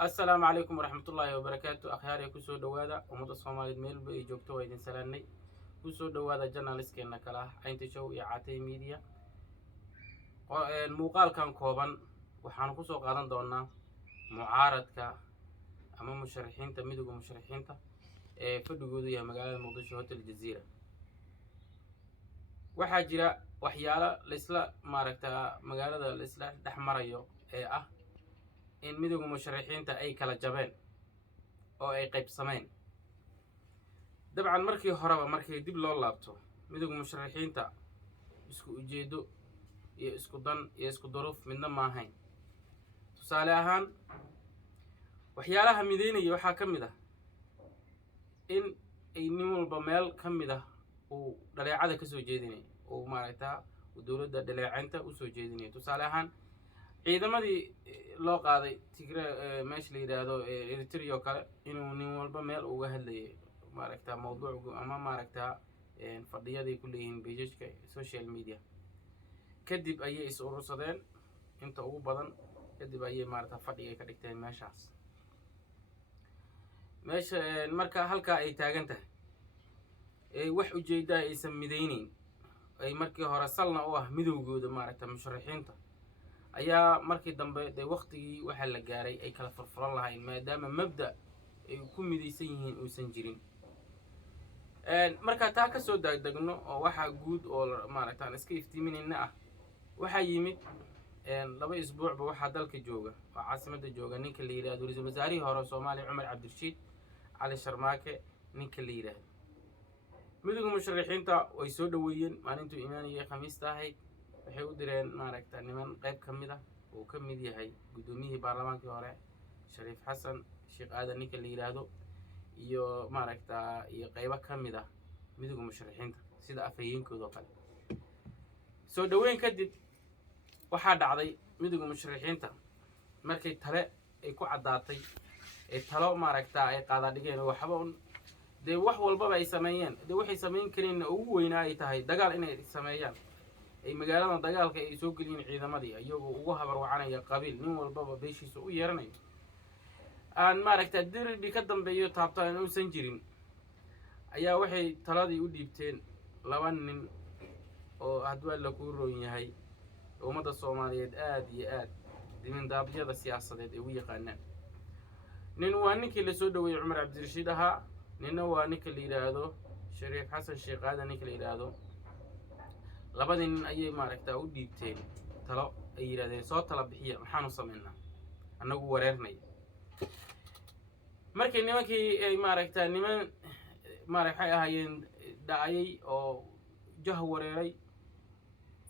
السلام عليكم ورحمة الله وبركاته. أخياري كسو دوادا ومدى الصومالي ميل بي جوجتو ويدين سلاني كسو دوادا جرناليست كينا كلا عين شو إعاتي ميديا الموقال كان كوبان وحان كسو قادن دونا معارضك أما مشرحين تميدو مشرحين تا فدقودو يا مقالة مقدشو هوتل الجزيرة وحاجرة وحيالا لإسلا ماركتا مقالة الإسلا دحمريو إن ميدو مشرحين تا أي كلا جبين oo ay qaybsameen dabcan markii horeba markii dib loo laabto midowga musharaxiinta isku ujeedo iyo isku dan iyo isku duruuf midna ma ahayn tusaale ahaan waxyaalaha mideynaya waxaa ka mid ah in ay nin walba meel ka mid ah uu dhaleecada ka soo jeedinay oo maaragtaa dowladda dhaleecaynta u soo jeedinay tusaale ahaan ciidamadii loo qaaday Tigray meesha la yiraahdo Eritrea kale inuu nin walba meel uga hadlayay maaragtaa mowduuc ama maaragtaa fadhiyadii ku leeyihiin page-ka social media kadib ayay is urursadeen inta ugu badan kadib ayay maaragtaa fadhiga ka dhigteen meeshaas meesha marka halka ay taagan tahay wax ujeedaa aysan mideynin ay markii hore salna u ah midowgooda maaragtaa musharaxiinta ayaa markii dambe de waqtigii waxa la gaaray ay kala furfuran lahayn maadaama mabda ay ku midaysan yihiin uusan jirin marka taa ka soo daagdagno oo waxa guud oo maaragtaan iska iftiiminayna ah waxa yimid laba isbuucba waxa dalka jooga oo caasimadda jooga ninka la yiraahdo ra'iisul wasaarihii hore Soomaaliya Cumar Cabdirashiid Cali Sharmaake ninka la yiraahdo midowga musharaxiinta way soo dhaweeyeen maalintii imaanayay Khamiista ahayd waxay u direen maaragtaa niman qayb ka mid ah oo ka mid yahay gudoomiyihii baarlamaankii hore Shariif Xasan Sheekh Aadan ninka la yiraahdo iyo maaragtaa iyo qaybo ka mid ah midowga musharaxiinta sida afhayeenkooda kale soo dhaweyn kadib waxaa dhacday midowga musharaxiinta markay tale ay ku cadaatay talo maaragtaa ay qaada dhigeen waxba de wax walba ay sameeyeen de waxay sameyn kareen ugu weynaa ay tahay dagaal inay sameeyaan ay magaalada dagaalka ay soo geliyeen ciidamadii ayagoo ugu habar wacanaya qabiil nin walba beeshiisa u yeeranayo aan maaragtaa dirbi ka dambeeyo taabtaan uusan jirin ayaa waxay taladii u dhiibteen laba nin oo hadwaa la ku roon yahay ummadda Soomaaliyeed aad iyo aad dimindaabyada siyaasadeed ay u yaqaanaan nin waa ninkii la soo dhaweeyay Cumar Cabdirashiid ahaa ninna waa ninka la yiraahdo Shariif Xasan Sheekh Aadan ninka la yiraahdo labadii nin ayay maaragtaa u dhiibteen talo ay yiraahdeen soo tala bixiya maxaanu sameynaa annagu wareernay markii nimankii ay maaragtaa niman maaragtay ahaayeen dhacay oo jah wareeray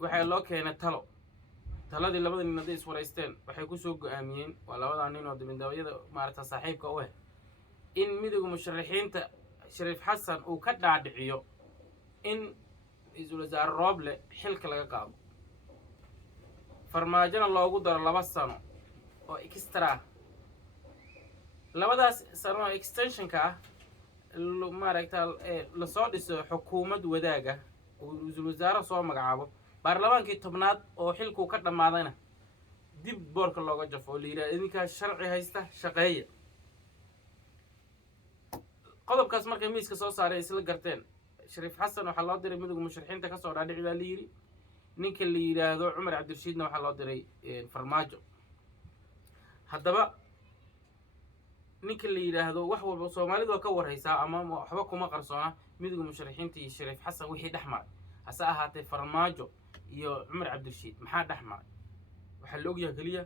waxay loo keenay taladii labada nin ay iswareysteen waxay ku soo go'aamiyeen waa labada nin oo dimindaabyada maaragtaa saaxiibka u ah in midowga musharaxiinta Shariif Xasan uu ka dhaadhiciyo in ra'iisul wasaare Rooble xilka laga qaado farmaajona loogu daro 2 sano oo extra labadaas sano extensionka maaragtaa la soo dhiso xukuumad wadaaga oo ra'iisul wasaare soo magacaabo baarlamaankii 10aad oo xilku ka dhamaadayna dib boorka looga jafo oo la yiraahdo idinka sharci haysta shaqeeya qodobkaas markay miiska soo saaray isla garteen Shariif Xasan waxa loo diray midowga musharaxiinta ka soo dhaadhici baa la yiri ninka la yiraahdo Cumar Cabdirashiidna waxa loo diray farmaajo haddaba ninka la yiraahdo wax walba Soomaalidu ka warhaysaa ama waxba kuma qarsoona midowga musharaxiinta iyo Shariif Xasan wixii dhaxmaray hase ahaatee farmaajo iyo Cumar Cabdirashiid maxaa dhaxmaray waxa la ogyahay kaliya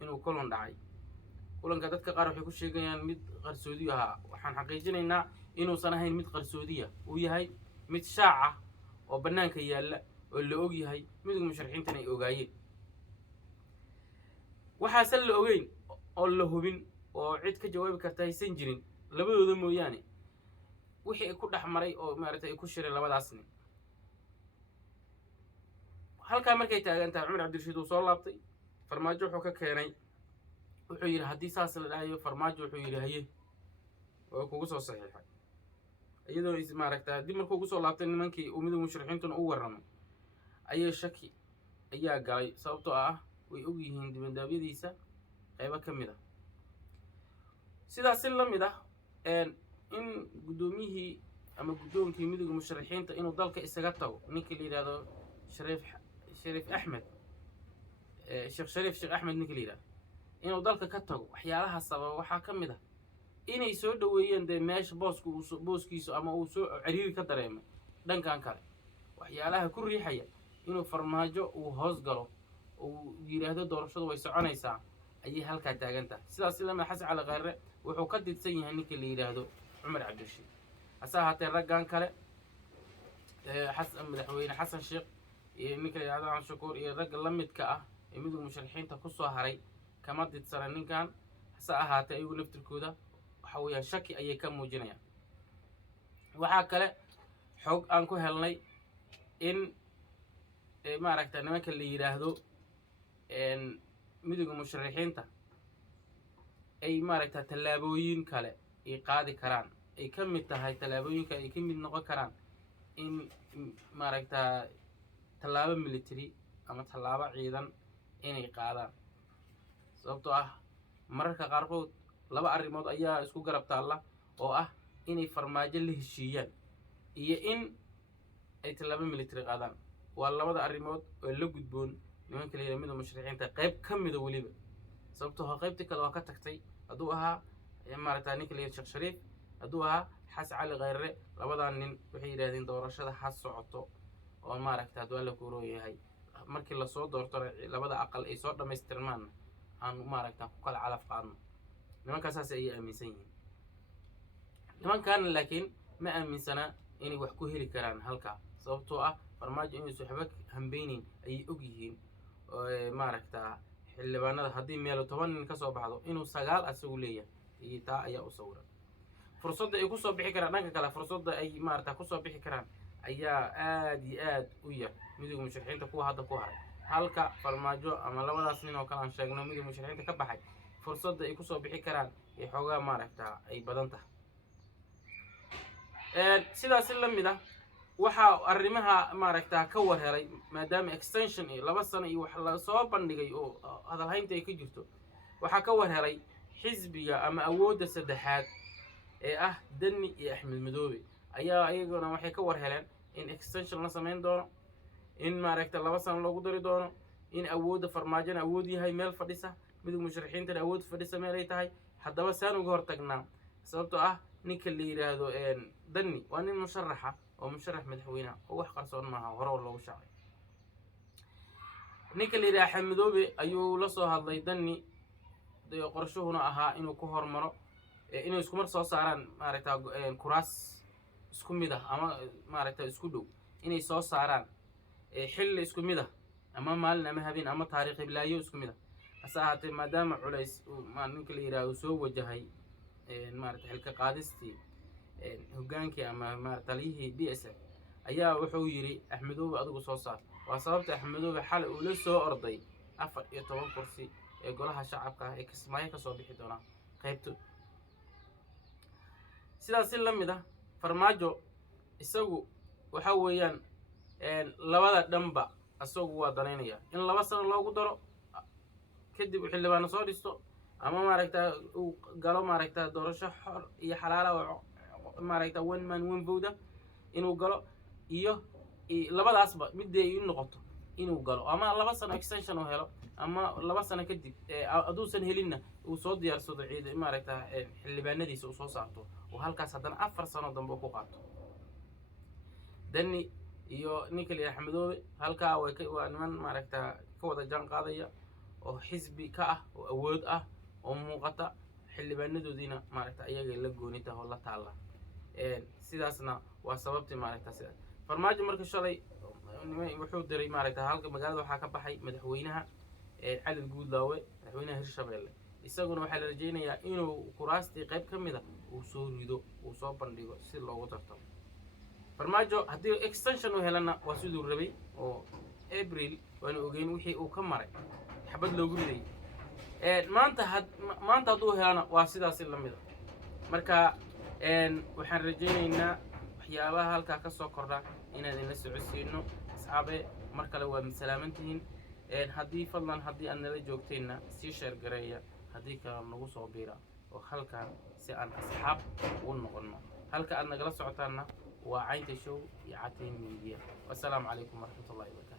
inuu kulan dhacay kulanka dadka qaar waxay ku sheegayaan mid qarsoodi ah waxaan xaqiijinaynaa inuusan ahayn mid qarsoodiya uu yahay mid shaaca oo banaanka yaala oo la og yahay midowga musharaxiinta ay ogaayeen waxaas la ogeyn oo la hubin oo cid ka jawaabi karta aysan jirin labadooda mooyaane wixii ay ku dhaxmaray oo maaragtay ay ku shiray labadaas nin halka markay taagan tahay Cumar Cabdirashiid uu soo laabtay farmaajo wuxuu ka keenay wuxuu yiri hadii saas la dhahayo farmaajo wuxuu yiri haye oo kugu soo saxiixay iyadoo is maaragtaa dib markuu ugu soo laabtay nimankii uu midowga musharaxiintuna u warramay ayay shaki ayaa galay sababtoo ah way og yihiin dimindaabyadiisa qaybo ka mid ah sidaas la mid ah in gudoomiyihii ama gudoonkii midowga musharaxiinta inuu dalka isaga tago ninkii la yiraahdo shariif axmed sheekh axmed ninkii la yiraahdo inuu dalka ka tago waxyaalaha sababa waxaa ka mid ah inay soo dhaweeyeen dee meesha booskiisu ama uu soo ciriiri ka dareemay dhankan kale waxyaalaha ku riixaya inuu farmaajo uu hoos galo uu yiraahdo doorashadu way soconaysaa ayay halkaa taagan tahay sidaas lama xasan cali khayre wuxuu ka didsan yahay ninkii la yiraahdo cumar cabdirashiid hase ahaatee raggan kale madaxweyne xasan sheekh iyo ninka la yiraahdo cabdi shakuur iyo ragga la midka ah ee midowga musharaxiinta ku soo haray kama didsana ninkan hase ahaatee ayagu naftirkooda waxa weeyaan shaki ayay ka muujinayaan waxaa kale xog aan ku helnay in maaragta nimanka la yiraahdo midowga musharaxiinta ay maaragta tallaabooyin kale ay qaadi karaan ay ka mid tahay tallaabooyinka ay ka mid noqon karaan in maaragta tallaabo military ama tallaabo ciidan inay qaadaan sababtoo ah mararka qaarkood laba arrimood ayaa isku garab taalla oo ah inay farmaajo la heshiiyaan iyo in ay tallaabo military qaadaan waa labada arrimood oo la gudboon nimanka la yiraahdo midowga musharaxiinta qayb ka mida weliba sababtoo qaybtii kale waa ka tagtay hadduu ahaa maaragta ninka la yiraahdo sheekh shariif hadduu ahaa xasan cali khayre labadan nin waxay yiraahdeen doorashada ha socoto oo maaragta hadduu alla ku rooyahay markii la soo doorto labada aqal ay soo dhamaystirmaan aan maaragta ku kala calaf qaadno nimankaas ay aaminsan yihiin nimankan laakiin ma aaminsana inay wax ku heli karaan halka sababtoo ah farmaajo inay suxba hambeynin ay og yihiin oo maaragta xildhibaanada haddii meel 10 nin ka soo baxdo inuu 9 asagu leeyahay iyo taa ayaa u sawiran fursadda ay ku soo bixi karaan dhanka kale fursadda ay maaragta ku soo bixi karaan ayaa aad iyo aad u yar midowga musharaxiinta kuwa hadda ku haray halka farmaajo ama labadaas nin oo kale aan sheegno midowga musharaxiinta ka baxay fursadda ay ku soo bixi karaan ee xoogaa maaragta ay badan tahay sidaas la mid ah waxa arrimaha maaragta ka warhelay maadaama extension iyo 2 sano iyo wax la soo bandhigay oo hadalhaynta ay ka jirto waxa ka warhelay xisbiga ama awoodda saddexaad ee ah Dani iyo Axmed Madoobe ayaa ayaguna waxay ka warheleen in extension la sameyn doono in maaragta 2 sano loogu dari doono in awoodda farmaajana awood yahay meel fadhisa midowga musharaxiinta awood fadhisa meel ay tahay haddaba saan uga hortagnaa sababtoo ah ninka la yiraahdo Dani waa nin musharaxa oo musharax madaxweyne oo wax qarsoon maaha hore loogu shaqay ninka la yiraahdo Axmed Madoobe ayuu la soo hadlay Dani qorshuhuna ahaa inuu ku hormaro inuu isku mar soo saaraan maaragta kuraas isku mid ah ama maaragta isku dhow inay soo saaraan xilli isku mid ah ama maalin ama habeen ama taariikh iblaayo isku mid ah asaahate maadaama culays ninka la yiraahdo soo wajahay maaragta xilka qaadistii hogaankii ama maaragta taliyihii BSF ayaa wuxuu yiri Axmed Madoobe adigu soo saar waa sababta Axmed Madoobe xal uu la soo orday 14 kursi ee golaha shacabka ee Kismaayo ka soo bixi doona qaybto sidaas la mid ah farmaajo isagu waxa weeyaan labada dhanba asagu waa danaynaya in 2 sano loogu daro kadib xildhibaan soo dhisto ama maaragta uu galo maaragta doorasho xor iyo xalaal maaragta one man one vote inuu galo iyo labadaasba mid ay noqoto inuu galo ama 2 sano extension oo helo ama 2 sano kadib aduusan helinna uu soo diyaarsado ciid maaragta xildhibaanadiisa uu soo saarto oo halkaas haddana 4 sano dambe ku qaato Dani iyo ninka la yiraahdo Axmed Madoobe halkaa waa niman maaragta ka wada jaan qaadaya oo xisbi ka ah oo awood ah oo muuqata xildhibaanadoodina maaragta ayaga la goonita oo la taala sidaasna waa sababtii maaragta sidaas farmaajo markii shalay wuxuu diray maaragta halka magaalada waxa ka baxay madaxweynaha Cali Guudlaawe madaxweynaha Hirshabelle isaguna waxa la rajeynayaa inuu kuraastii qayb ka mid ah uu soo rido uu soo bandhigo si loogu tartamo farmaajo haddii extension uu helana waa sidoo rabay oo April waana ogeyn wixii uu ka maray xabad loogu riday maanta hadduu helana waa sidaas la mid ah marka waxaan rajeynaynaa waxyaabaha halka ka soo kordha inaan la socodsiino asxaabe mar kale waa salaamantihiin haddii fadlan haddii aad nala joogtayna sii share gareeya haddii kale nagu soo biira oo halkan si aan asxaab u noqono. halka aad nagala socotaanna waa Caynta Show iyo Cateyn Media. Wassalaamu calaykum waraxmatullaahi wabarakaatu.